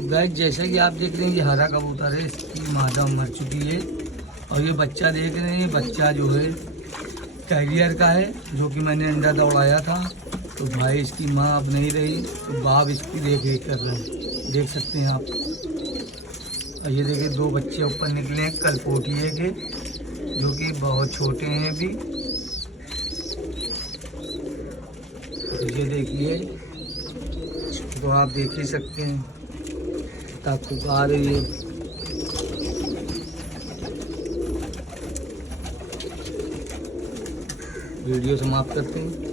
तो गाइस जैसा कि आप देख रहे हैं ये हरा कबूतर है, इसकी मादा मर चुकी है और ये बच्चा देख रहे हैं। बच्चा जो है कैरियर का है, जो कि मैंने अंडा दौड़ाया था। तो भाई इसकी माँ अब नहीं रही, तो बाप इसकी देख रेख कर रहे हैं, देख सकते हैं आप। और ये देखिए 2 बच्चे ऊपर निकले हैं कलपोटिए के, जो कि बहुत छोटे हैं अभी। ये देखिए, तो आप देख ही सकते हैं तक पुकार रही है। वीडियो समाप्त करते हैं।